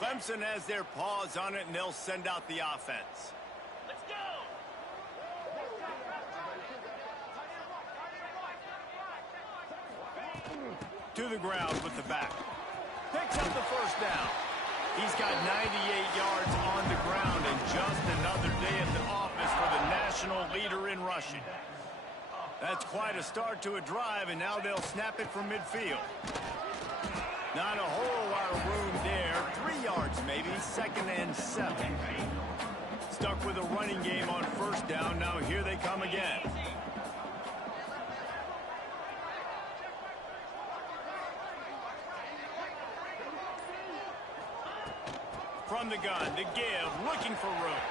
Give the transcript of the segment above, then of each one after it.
Clemson has their paws on it, and they'll send out the offense. Let's go! To the ground with the back. Picks up the first down. He's got 98 yards on the ground and just another day at the office for the national leader in rushing. That's quite a start to a drive, and now they'll snap it from midfield. Not a whole lot of room there. 3 yards maybe, 2nd and 7. Stuck with a running game on first down. Now here they come again. From the gun, to give, looking for room.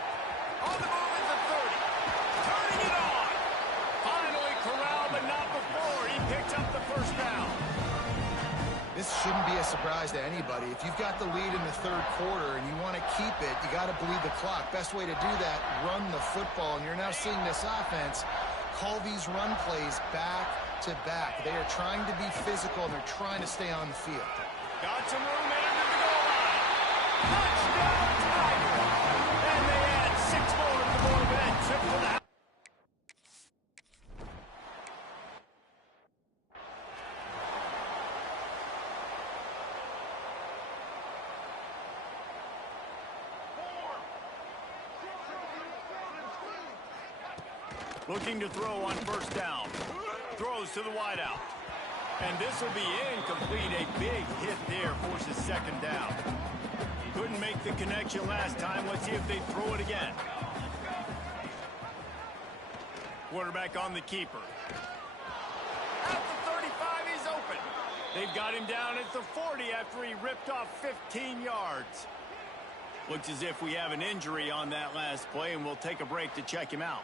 On the move is the 30. Turning it on. Finally corralled, but not before. He picks up the first down. This shouldn't be a surprise to anybody. If you've got the lead in the third quarter and you want to keep it, you got to bleed the clock. Best way to do that, run the football. And you're now seeing this offense call these run plays back to back. They are trying to be physical, and they're trying to stay on the field. Got some room under the goal line. Touchdown, Tigers! And they add 6 more to the board with that trip to the house. Looking to throw on first down. Throws to the wideout. And this will be incomplete. A big hit there forces 2nd down. Couldn't make the connection last time. Let's see if they throw it again. Quarterback on the keeper. At the 35, he's open. They've got him down at the 40 after he ripped off 15 yards. Looks as if we have an injury on that last play, and we'll take a break to check him out.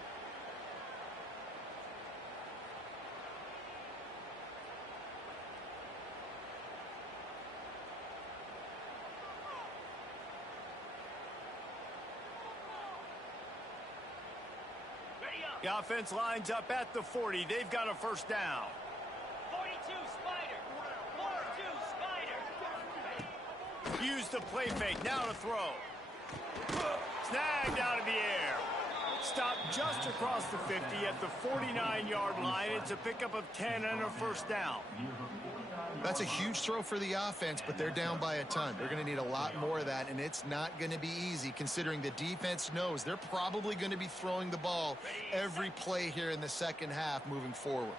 The offense lines up at the 40. They've got a first down. 42, Spider. 42, Spider. Use the play fake. Now to throw. Snagged out of the air. Stopped just across the 50 at the 49-yard line. It's a pickup of 10 and a first down. That's a huge throw for the offense, but they're down by a ton. They're going to need a lot more of that, and it's not going to be easy considering the defense knows they're probably going to be throwing the ball every play here in the second half moving forward.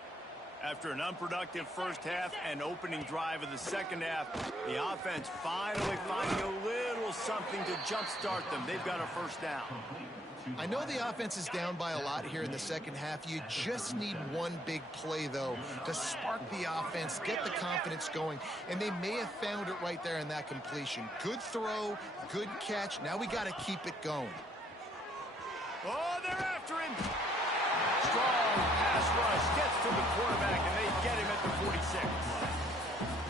After an unproductive first half and opening drive of the second half, the offense finally finding a little something to jumpstart them. They've got a first down. I know the offense is down by a lot here in the second half. You just need one big play, though, to spark the offense, get the confidence going, and they may have found it right there in that completion. Good throw, good catch. Now we got to keep it going. Oh, they're after him. Strong pass rush gets to the quarterback, and they get him at the 46.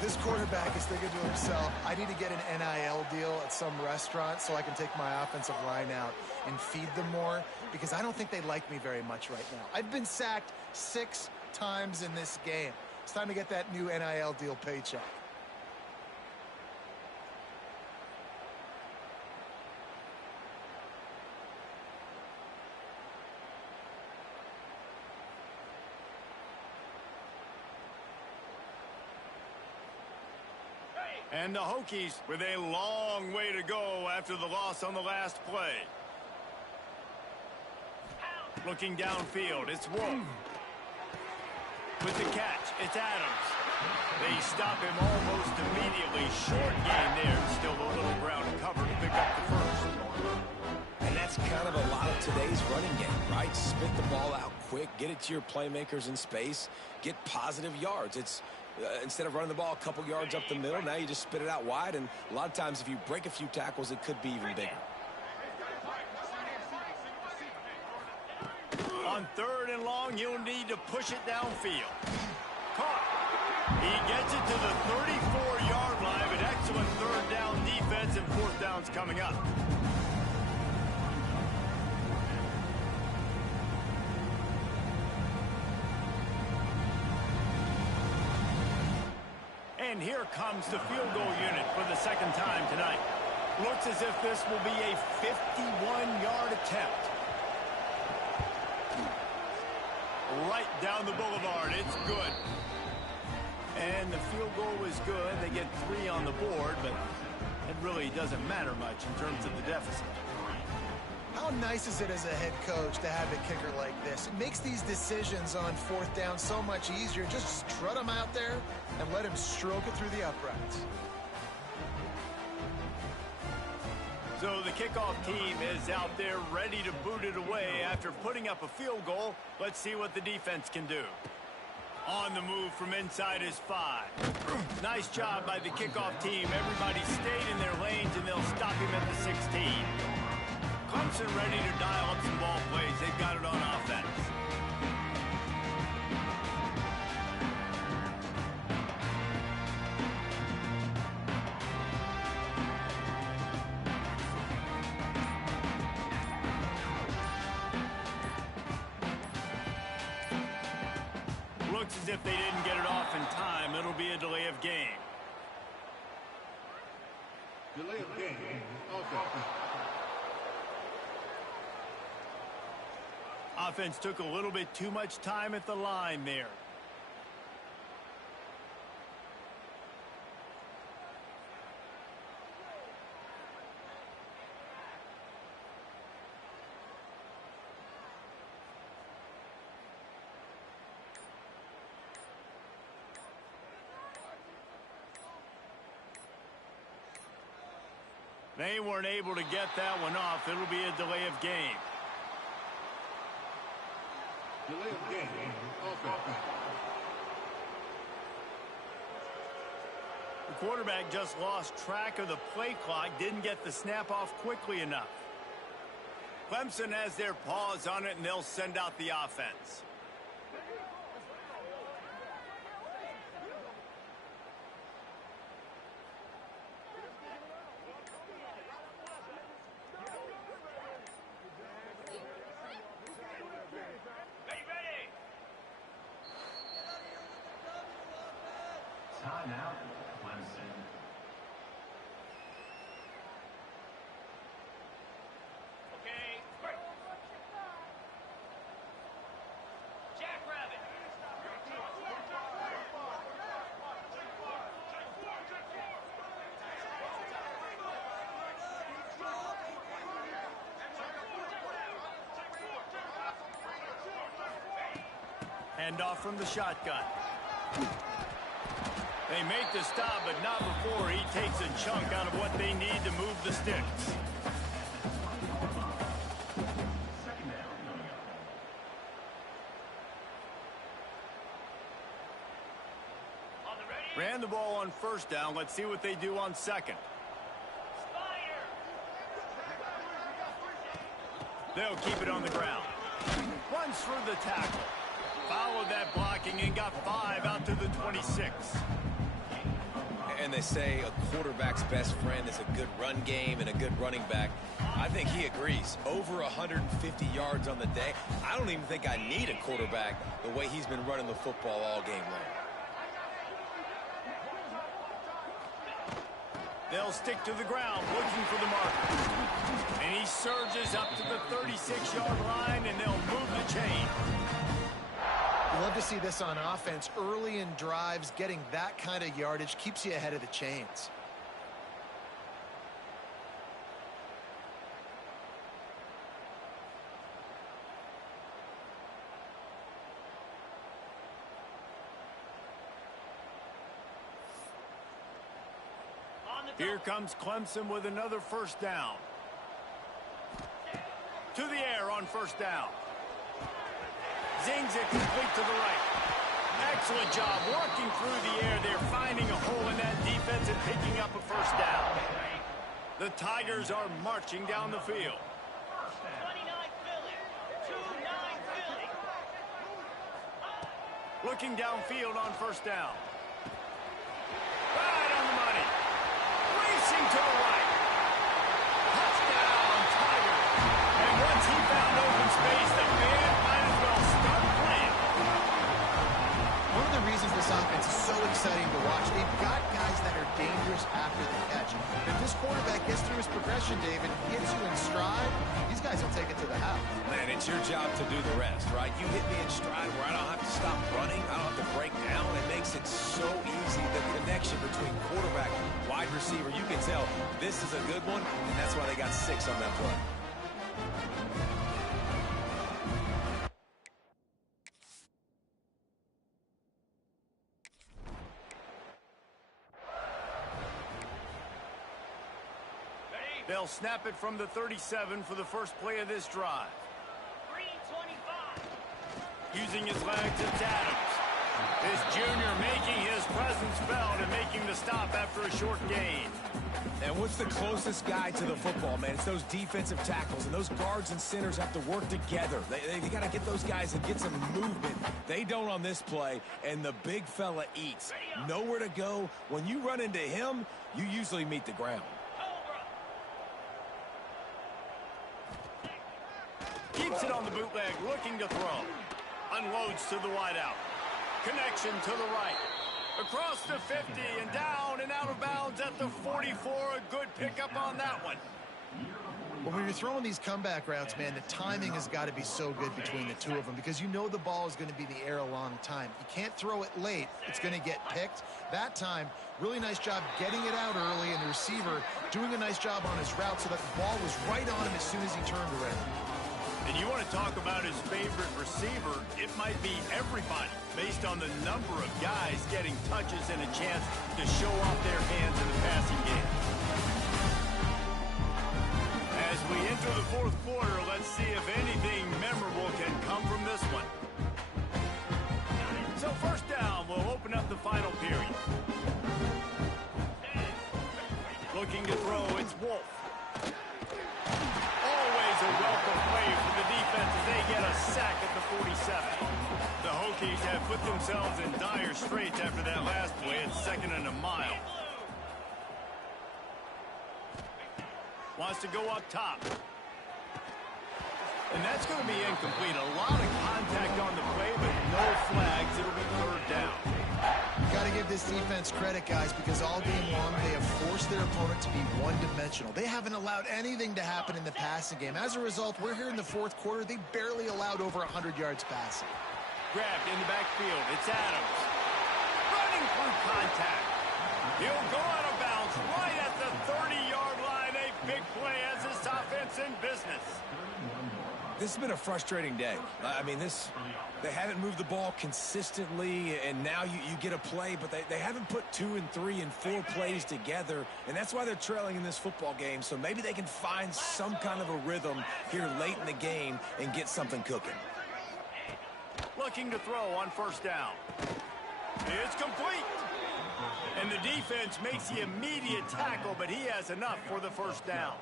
This quarterback is thinking to himself, I need to get an NIL deal at some restaurant so I can take my offensive line out and feed them more, because I don't think they like me very much right now. I've been sacked 6 times in this game. It's time to get that new NIL deal paycheck. And the Hokies with a long way to go after the loss on the last play. Looking downfield, it's Wolf. With the catch, it's Adams. They stop him almost immediately. Short gain there, and still a little ground to cover to pick up the first. And that's kind of a lot of today's running game, right? Spit the ball out quick, get it to your playmakers in space, get positive yards. It's instead of running the ball a couple yards up the middle, now you just spit it out wide, and a lot of times if you break a few tackles, it could be even bigger. On 3rd and long, you'll need to push it downfield. Caught. He gets it to the 34-yard line. An excellent 3rd down defense, and 4th down's coming up. And here comes the field goal unit for the 2nd time tonight. Looks as if this will be a 51-yard attempt. Right down the boulevard. It's good. And the field goal is good. They get 3 on the board, but it really doesn't matter much in terms of the deficit. How nice is it as a head coach to have a kicker like this? It makes these decisions on 4th down so much easier. Just strut him out there and let him stroke it through the uprights. So the kickoff team is out there ready to boot it away after putting up a field goal. Let's see what the defense can do. On the move from inside his 5. Nice job by the kickoff team. Everybody stayed in their lanes, and they'll stop him at the 16. Clemson ready to dial up some ball plays. They've got it on offense. Looks as if they didn't get it off in time. It'll be a delay of game. Delay of game. Okay. Offense took a little bit too much time at the line there. They weren't able to get that one off. It'll be a delay of game. Delay of game. Okay. The quarterback just lost track of the play clock, didn't get the snap off quickly enough. Clemson has their paws on it, and they'll send out the offense. Timeout, Clemson. Okay. Jackrabbit. Hand off from the shotgun. They make the stop, but not before he takes a chunk out of what they need to move the sticks. Ran the ball on 1st down. Let's see what they do on 2nd. They'll keep it on the ground. Runs through the tackle. Followed that blocking and got 5 out to the 26. And they say a quarterback's best friend is a good run game and a good running back. I think he agrees. Over 150 yards on the day. I don't even think I need a quarterback the way he's been running the football all game long. They'll stick to the ground looking for the marker. And he surges up to the 36-yard line, and they'll move the chain. You love to see this on offense. Early in drives, getting that kind of yardage keeps you ahead of the chains. Here comes Clemson with another 1st down. To the air on 1st down. Zings it complete to the right. Excellent job working through the air. They're finding a hole in that defense and picking up a 1st down. The Tigers are marching down the field. 29 Philly. 2-9 Philly. Looking downfield on 1st down. Right on the money. Racing to the right. Touchdown, Tigers. And once he found open space, the man might as well start playing. One of the reasons this offense is so exciting to watch, they've got guys that are dangerous after the catch. If this this quarterback gets through his progression, David, hits you in stride, these guys will take it to the house. Man, it's your job to do the rest, right? You hit me in stride where I don't have to stop running. I don't have to break down. It makes it so easy. The connection between quarterback and wide receiver, you can tell this is a good one, and that's why they got 6 on that play. They'll snap it from the 37 for the first play of this drive. Green 25. Using his legs, it's Adams. This junior making his presence felt and making the stop after a short gain. And what's the closest guy to the football, man? It's those defensive tackles, and those guards and centers have to work together. They got to get those guys and get some movement. They don't on this play, and the big fella eats. Nowhere to go. When you run into him, you usually meet the ground. Keeps it on the bootleg, looking to throw. Unloads to the wideout. Connection to the right. Across the 50 and down and out of bounds at the 44. A good pickup on that one. Well, when you're throwing these comeback routes, man, the timing has got to be so good between the two of them because you know the ball is going to be in the air a long time. You can't throw it late. It's going to get picked. That time, really nice job getting it out early, and the receiver doing a nice job on his route so that the ball was right on him as soon as he turned around. And you want to talk about his favorite receiver, it might be everybody, based on the number of guys getting touches and a chance to show off their hands in the passing game. As we enter the fourth quarter, let's see if anything memorable can come from this one. So first down, we'll open up the final period. Looking to throw, it's Wolf. Always a welcome play for the defense as they get a sack at the 47. The Hokies have put themselves in dire straits after that last play. It's 2nd and a mile. Wants to go up top. And that's going to be incomplete. A lot of contact on the play, but no flags. It'll be 3rd down. Got to give this defense credit, guys, because all game long they have forced their opponent to be one-dimensional. They haven't allowed anything to happen in the passing game. As a result, we're here in the fourth quarter. They barely allowed over 100 yards passing. Grabbed in the backfield. It's Adams. Running through contact. He'll go out of bounds right at the 30-yard line. A big play as this offense in business. This has been a frustrating day. I mean, they haven't moved the ball consistently, and now you get a play, but they haven't put 2 and 3 and 4 plays together, and that's why they're trailing in this football game. So maybe they can find some kind of a rhythm here late in the game and get something cooking. Looking to throw on first down. It's complete. And the defense makes the immediate tackle, but he has enough for the first down.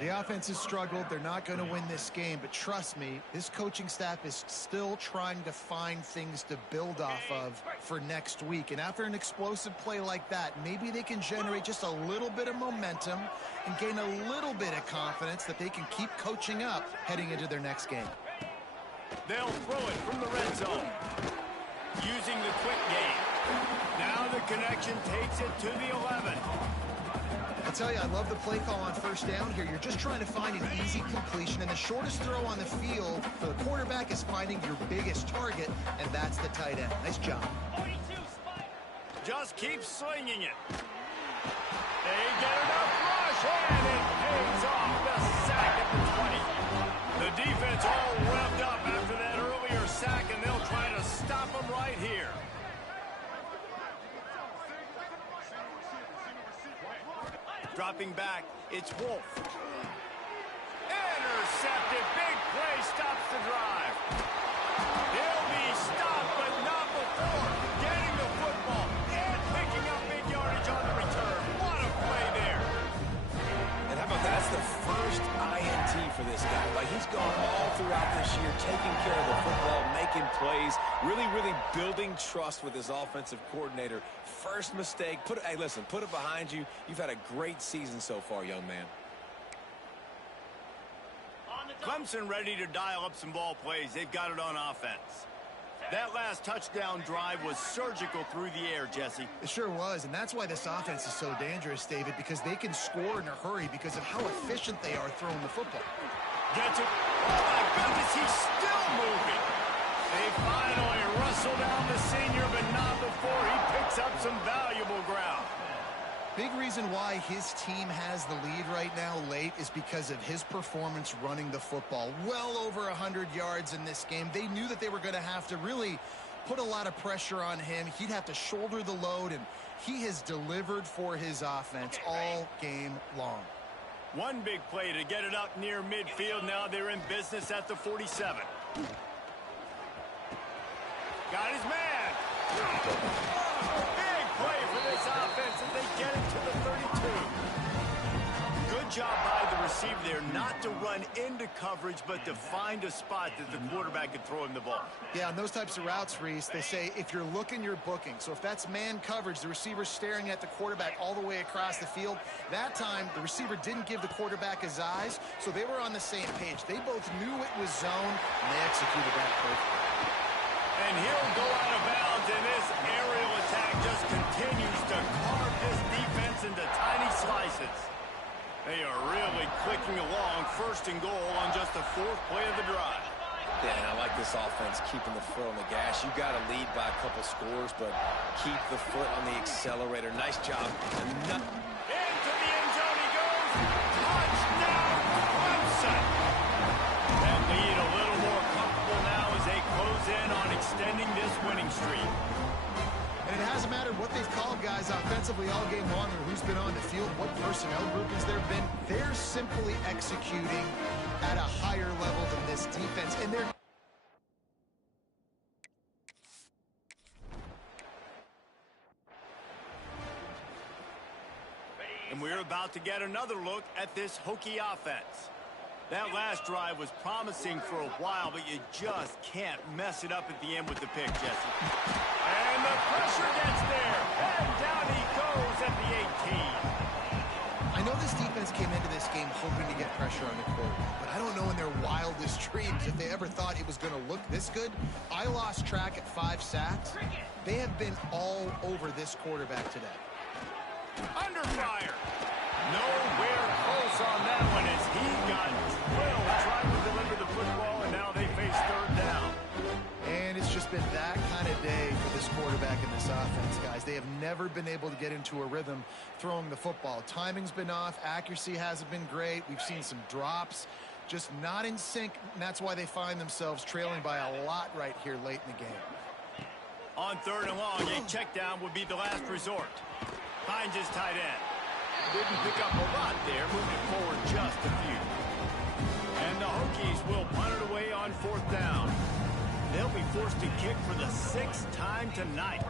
The offense has struggled. They're not going to win this game, but trust me, this coaching staff is still trying to find things to build off of for next week. And after an explosive play like that, maybe they can generate just a little bit of momentum and gain a little bit of confidence that they can keep coaching up heading into their next game. They'll throw it from the red zone. Using the quick game. Now the connection takes it to the 11. I tell you, I love the play call on first down here. You're just trying to find an easy completion, and the shortest throw on the field for the quarterback is finding your biggest target, and that's the tight end. Nice job. 42 Spider. Just keep slinging it. They get enough rush, and it pays off. The sack at the 20. The defense all revved up after that earlier sack, and they'll try to stop them right here. Dropping back, it's Wolf. Intercepted. Big play stops the drive. He'll be stopped, but not before getting the football and picking up big yardage on the return. What a play there. And how about that? That's the first INT for this guy. Like, he's gone all throughout this year, taking care of the football, making plays, really building trust with his offensive coordinator. First mistake, hey, listen, put it behind you. You've had a great season so far, young man. Clemson ready to dial up some ball plays. They've got it on offense. That last touchdown drive was surgical through the air, Jesse. It sure was, and that's why this offense is so dangerous, David, because they can score in a hurry because of how efficient they are throwing the football. Gets it. Oh, my goodness, he's still moving. They finally wrestle down the senior, but not before he picks up some valuable ground. Big reason why his team has the lead right now late is because of his performance running the football. Well over 100 yards in this game. They knew that they were going to have to really put a lot of pressure on him. He'd have to shoulder the load, and he has delivered for his offense all game long. One big play to get it up near midfield. Now they're in business at the 47. Got his man. Big play for this offense as they get it to the 32. Good job by the receiver there not to run into coverage, but to find a spot that the quarterback could throw him the ball. Yeah, on those types of routes, Reese, they say if you're looking, you're booking. So if that's man coverage, the receiver's staring at the quarterback all the way across the field. That time, the receiver didn't give the quarterback his eyes, so they were on the same page. They both knew it was zone, and they executed that perfectly. And he'll go out of bounds, and this aerial attack just continues to carve this defense into tiny slices. They are really clicking along, first and goal on just the 4th play of the drive. Yeah, and I like this offense keeping the foot on the gas. You got to lead by a couple scores, but keep the foot on the accelerator. Nice job. Into the end zone he goes. Touchdown, Clemson. That lead a little more comfortable now as they close in on extending this winning streak. And it hasn't mattered what they've called guys offensively all game long or who's been on the field, what personnel groupings there have been. They're simply executing at a higher level than this defense. And they're And we're about to get another look at this Hokie offense. That last drive was promising for a while, but you just can't mess it up at the end with the pick, Jesse. And the pressure gets there. And down he goes at the 18. I know this defense came into this game hoping to get pressure on the quarterback, but I don't know in their wildest dreams if they ever thought it was going to look this good. I lost track at 5 sacks. They have been all over this quarterback today. Under fire. Nowhere close on that one as he got drilled trying to deliver the football, and now they face 3rd down. And it's just been that kind of day for this quarterback and this offense, guys. They have never been able to get into a rhythm throwing the football. Timing's been off. Accuracy hasn't been great. We've seen some drops. Just not in sync, and that's why they find themselves trailing by a lot right here late in the game. On 3rd and long, a check down would be the last resort. Finds his tight end. Didn't pick up a lot there, moving forward just a few. And the Hokies will punt it away on 4th down. They'll be forced to kick for the 6th time tonight.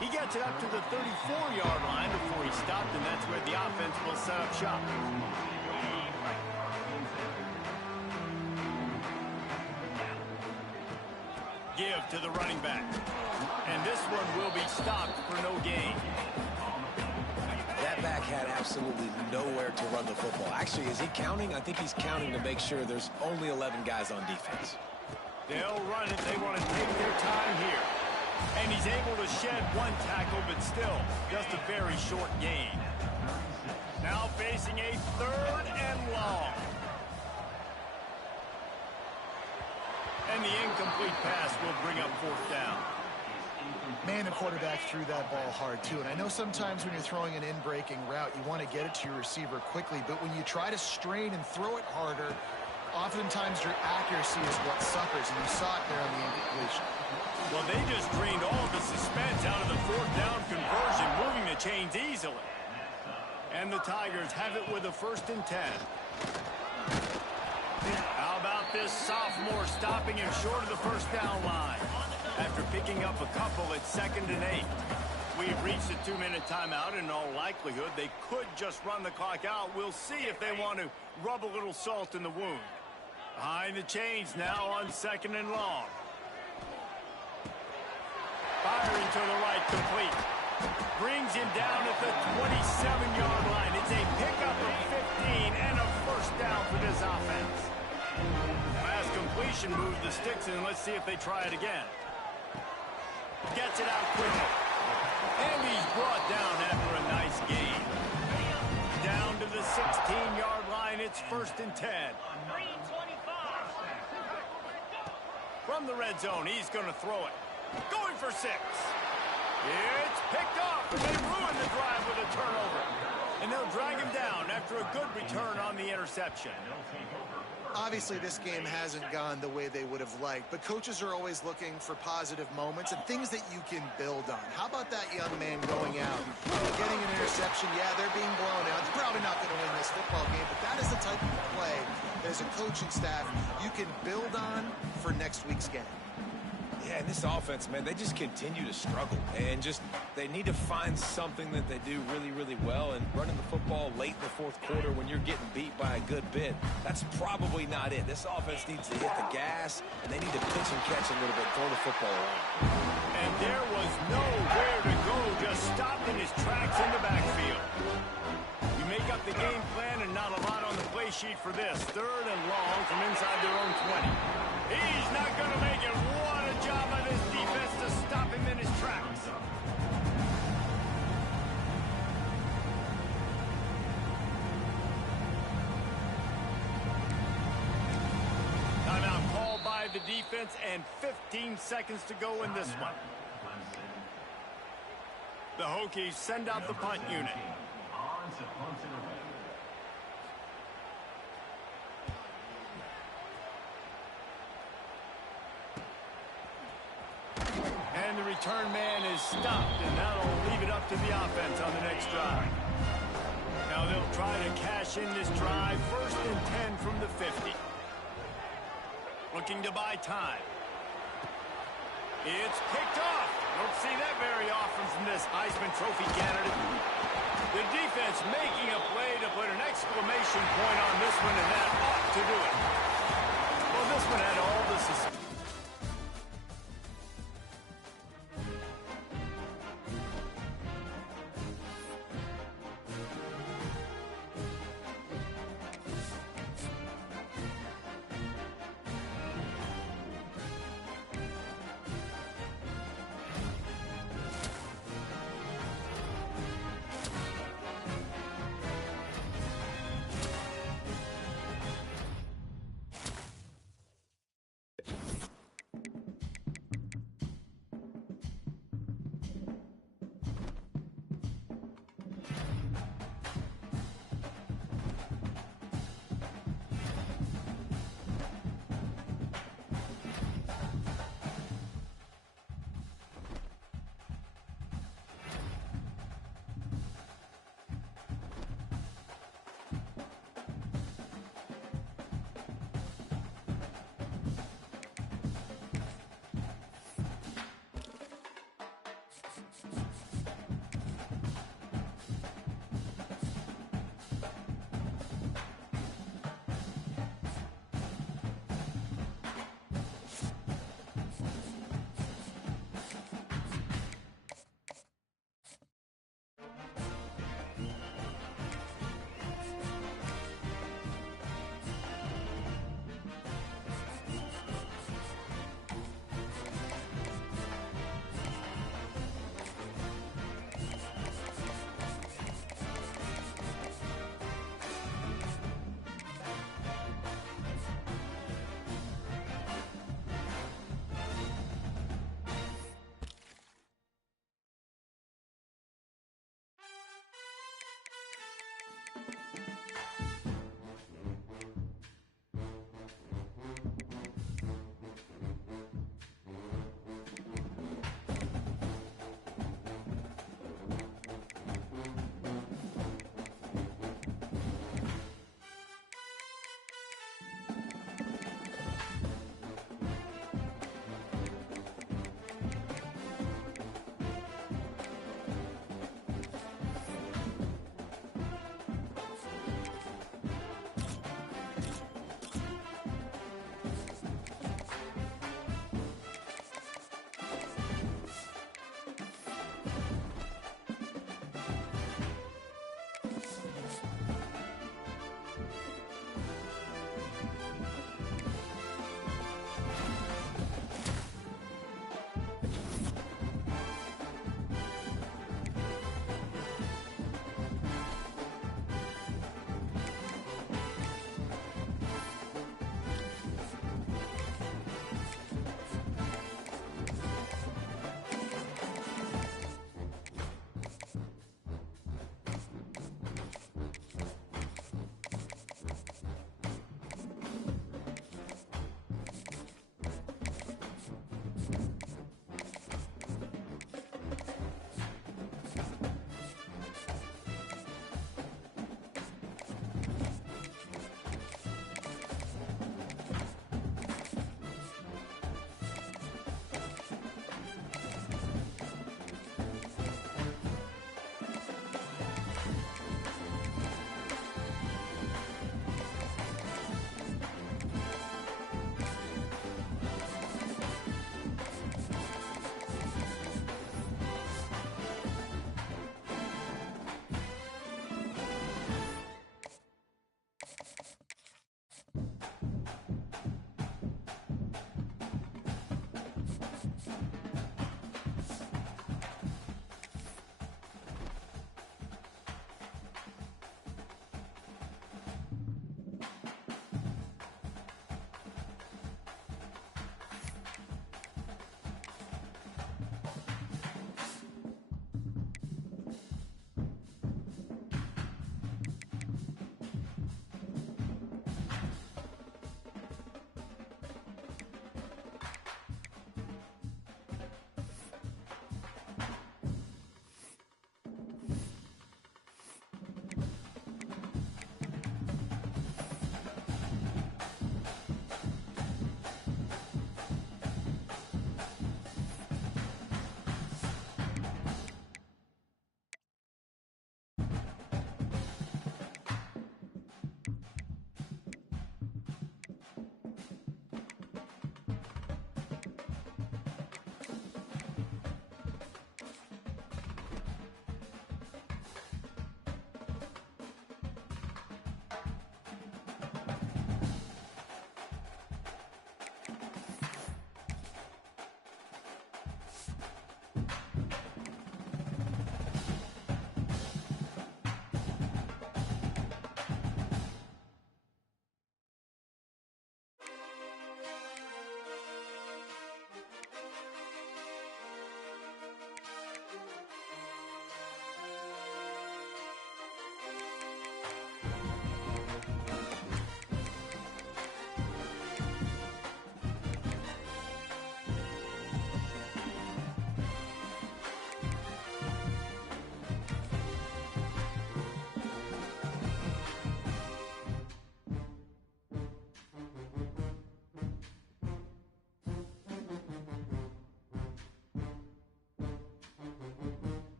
He gets it up to the 34-yard line before he stopped, and that's where the offense will set up shop. Give to the running back. And this one will be stopped for no gain. That back had absolutely nowhere to run the football. Actually, is he counting? I think he's counting to make sure there's only 11 guys on defense. They'll run it. They want to take their time here. And he's able to shed 1 tackle, but still just a very short gain. Now facing a 3rd and long. And the incomplete pass will bring up 4th down. Man, the quarterback threw that ball hard, too. And I know sometimes when you're throwing an in-breaking route, you want to get it to your receiver quickly. But when you try to strain and throw it harder, oftentimes your accuracy is what suffers. And you saw it there on the incompletion. Well, they just drained all the suspense out of the 4th down conversion, moving the chains easily. And the Tigers have it with a 1st and 10. How about this sophomore stopping him short of the 1st down line after picking up a couple at 2nd and 8. We've reached a 2-minute timeout, and in all likelihood, they could just run the clock out. We'll see if they want to rub a little salt in the wound. Behind the chains now on 2nd and long. Firing to the right, complete. Brings him down at the 27-yard line. It's a pickup of 15 and a down for this offense. Pass completion moved the sticks in. Let's see if they try it again. Gets it out quickly. And he's brought down after a nice gain. Down to the 16-yard line. It's 1st and 10. 325. From the red zone, he's going to throw it. Going for 6. It's picked off, and they ruin the drive with a turnover. And they'll drag him down after a good return on the interception. Obviously, this game hasn't gone the way they would have liked, but coaches are always looking for positive moments and things that you can build on. How about that young man going out, getting an interception? Yeah, they're being blown out. They're probably not going to win this football game, but that is the type of play that as a coaching staff you can build on for next week's game. Yeah, and this offense, man, they just continue to struggle. And just, they need to find something that they do really, really well. And running the football late in the 4th quarter when you're getting beat by a good bit, that's probably not it. This offense needs to hit the gas, and they need to pitch and catch a little bit, throw the football around. And there was nowhere to go, just stopped in his tracks in the backfield. You make up the game plan and not a lot on the play sheet for this. 3rd and long from inside their own 20. He's not going to make it. What a job by this defense to stop him in his tracks. Timeout called by the defense and 15 seconds to go in this one. The Hokies send out the punt unit. On to punt it away. And the return man is stopped, and that'll leave it up to the offense on the next drive. Now they'll try to cash in this drive. 1st and 10 from the 50. Looking to buy time. It's picked off. Don't see that very often from this Heisman Trophy candidate. The defense making a play to put an exclamation point on this one, and that ought to do it. Well, this one had all the suspense.